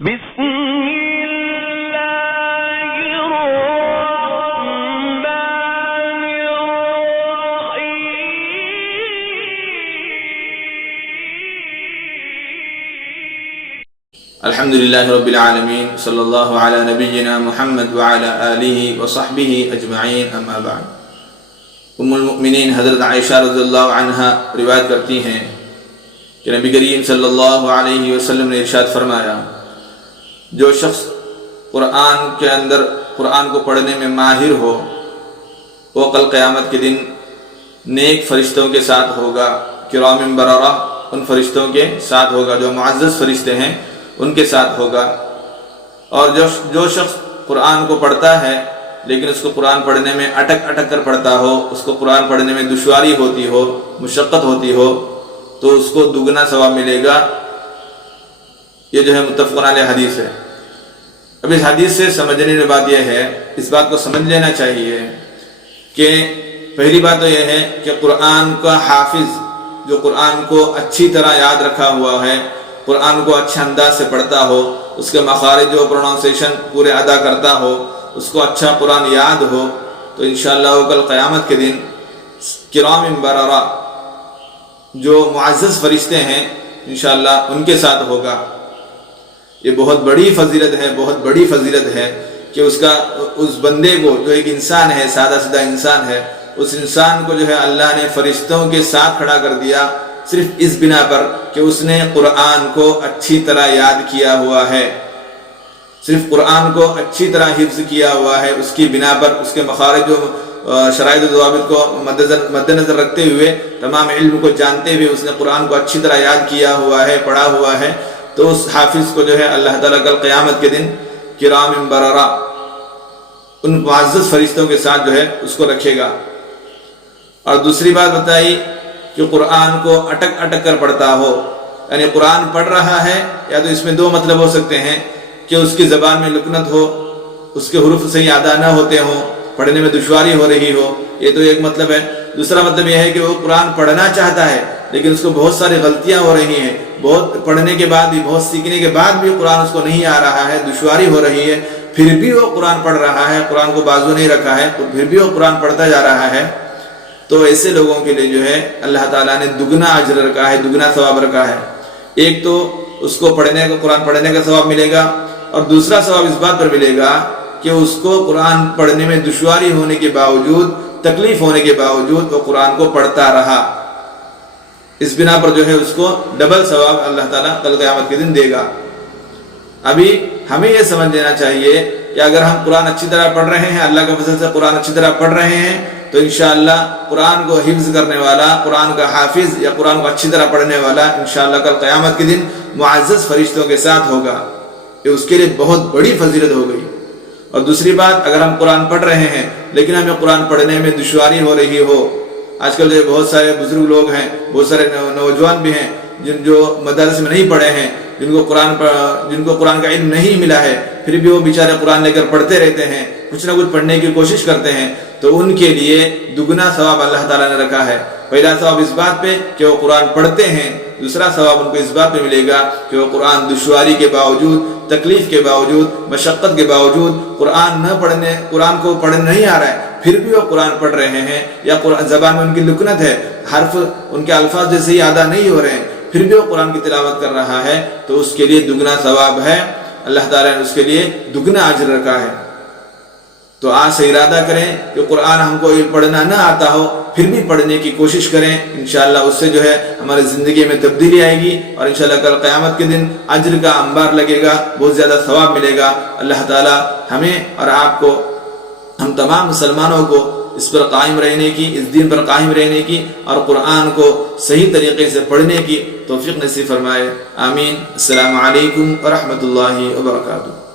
بسم اللہ الرحمن الرحیم الحمد للہ رب العالمین صلی اللہ علی نبینا محمد وعلی آلہ وصحبہ اجمعین اما بعد۔ ام المؤمنین حضرت عائشہ رضی اللہ عنہا روایت کرتی ہیں کہ نبی کریم صلی اللہ علیہ وسلم نے ارشاد فرمایا، جو شخص قرآن کو پڑھنے میں ماہر ہو وہ کل قیامت کے دن نیک فرشتوں کے ساتھ ہوگا، کرام بررہ، ان فرشتوں کے ساتھ ہوگا جو معزز فرشتے ہیں ان کے ساتھ ہوگا۔ اور جو شخص قرآن کو پڑھتا ہے لیکن اس کو قرآن پڑھنے میں اٹک کر پڑھتا ہو، اس کو قرآن پڑھنے میں دشواری ہوتی ہو، مشقت ہوتی ہو، تو اس کو دگنا ثواب ملے گا۔ یہ جو ہے متفق علیہ حدیث ہے۔ اب اس حدیث سے سمجھنے کی بات یہ ہے، اس بات کو سمجھ لینا چاہیے کہ پہلی بات تو یہ ہے کہ قرآن کا حافظ جو قرآن کو اچھی طرح یاد رکھا ہوا ہے، قرآن کو اچھے انداز سے پڑھتا ہو، اس کے مخارج و پروننسیشن پورے ادا کرتا ہو، اس کو اچھا قرآن یاد ہو، تو انشاءاللہ وہ کل قیامت کے دن کرام بررہ جو معزز فرشتے ہیں انشاءاللہ ان کے ساتھ ہوگا۔ یہ بہت بڑی فضیلت ہے کہ اس بندے کو جو ایک انسان ہے، سادہ سادہ انسان ہے، اس انسان کو جو ہے اللہ نے فرشتوں کے ساتھ کھڑا کر دیا صرف اس بنا پر کہ اس نے قرآن کو اچھی طرح یاد کیا ہوا ہے، صرف قرآن کو اچھی طرح حفظ کیا ہوا ہے، اس کی بنا پر اس کے مخارج و شرائط و ضوابط کو مد نظر رکھتے ہوئے، تمام علم کو جانتے ہوئے اس نے قرآن کو اچھی طرح یاد کیا ہوا ہے، پڑھا ہوا ہے، تو اس حافظ کو جو ہے اللہ تعالیٰ کل قیامت کے دن کرام بررہ ان معزز فرشتوں کے ساتھ جو ہے اس کو رکھے گا۔ اور دوسری بات بتائی کہ قرآن کو اٹک کر پڑھتا ہو، یعنی قرآن پڑھ رہا ہے، یا تو اس میں دو مطلب ہو سکتے ہیں کہ اس کی زبان میں لکنت ہو، اس کے حروف صحیح ادا نہ ہوتے ہوں، پڑھنے میں دشواری ہو رہی ہو، یہ تو ایک مطلب ہے۔ دوسرا مطلب یہ ہے کہ وہ قرآن پڑھنا چاہتا ہے لیکن اس کو بہت ساری غلطیاں ہو رہی ہیں، بہت پڑھنے کے بعد بھی، بہت سیکھنے کے بعد بھی قرآن اس کو نہیں آ رہا ہے، دشواری ہو رہی ہے، پھر بھی وہ قرآن پڑھ رہا ہے، قرآن کو بازو نہیں رکھا ہے، پھر بھی وہ قرآن پڑھتا جا رہا ہے، تو ایسے لوگوں کے لیے جو ہے اللہ تعالیٰ نے دگنا اجر رکھا ہے، دگنا ثواب رکھا ہے۔ ایک تو اس کو قرآن پڑھنے کا ثواب ملے گا، اور دوسرا ثواب اس بات پر ملے گا کہ اس کو قرآن پڑھنے میں دشواری ہونے کے باوجود، تکلیف ہونے کے باوجود وہ قرآن کو پڑھتا رہا، اس بنا پر جو ہے اس کو ڈبل ثواب اللہ تعالیٰ کل قیامت کے دن دے گا۔ ابھی ہمیں یہ سمجھ لینا چاہیے کہ اگر ہم قرآن اچھی طرح پڑھ رہے ہیں، اللہ کے فضل سے قرآن اچھی طرح پڑھ رہے ہیں، تو انشاءاللہ قرآن کو حفظ کرنے والا، قرآن کا حافظ یا قرآن کو اچھی طرح پڑھنے والا انشاءاللہ کل قیامت کے دن معزز فرشتوں کے ساتھ ہوگا۔ یہ اس کے لیے بہت بڑی فضیلت ہو گئی۔ اور دوسری بات، اگر ہم قرآن پڑھ رہے ہیں لیکن ہمیں قرآن پڑھنے میں دشواری ہو رہی ہو، آج کل جو بہت سارے بزرگ لوگ ہیں، بہت سارے نوجوان بھی ہیں جو مدارس میں نہیں پڑھے ہیں، جن کو قرآن کا علم نہیں ملا ہے، پھر بھی وہ بیچارے قرآن لے کر پڑھتے رہتے ہیں، کچھ نہ کچھ پڑھنے کی کوشش کرتے ہیں، تو ان کے لیے دگنا ثواب اللہ تعالیٰ نے رکھا ہے۔ پہلا ثواب اس بات پہ کہ وہ قرآن پڑھتے ہیں، دوسرا ثواب ان کو اس بات پہ ملے گا کہ وہ قرآن دشواری کے باوجود، تکلیف کے باوجود، مشقت کے باوجود، قرآن کو پڑھنے نہیں آ رہا ہے، پھر بھی وہ قرآن پڑھ رہے ہیں، یا زبان میں ان کی لکنت ہے، حرف ان کے الفاظ جیسے ہی ادا نہیں ہو رہے ہیں، پھر بھی وہ قرآن کی تلاوت کر رہا ہے، تو اس کے لیے دگنا ثواب ہے، اللہ تعالیٰ نے اس کے لیے دگنا اجر رکھا ہے۔ تو آج سے ارادہ کریں کہ قرآن ہم کو پڑھنا نہ آتا ہو پھر بھی پڑھنے کی کوشش کریں، انشاءاللہ اس سے جو ہے ہماری زندگی میں تبدیلی آئے گی، اور انشاءاللہ کل قیامت کے دن اجر کا انبار لگے گا، بہت زیادہ ثواب ملے گا۔ اللہ تعالیٰ ہمیں اور آپ کو، ہم تمام مسلمانوں کو اس پر قائم رہنے کی، اس دین پر قائم رہنے کی، اور قرآن کو صحیح طریقے سے پڑھنے کی توفیق نصیب فرمائے۔ آمین۔ السلام علیکم ورحمۃ اللہ وبرکاتہ۔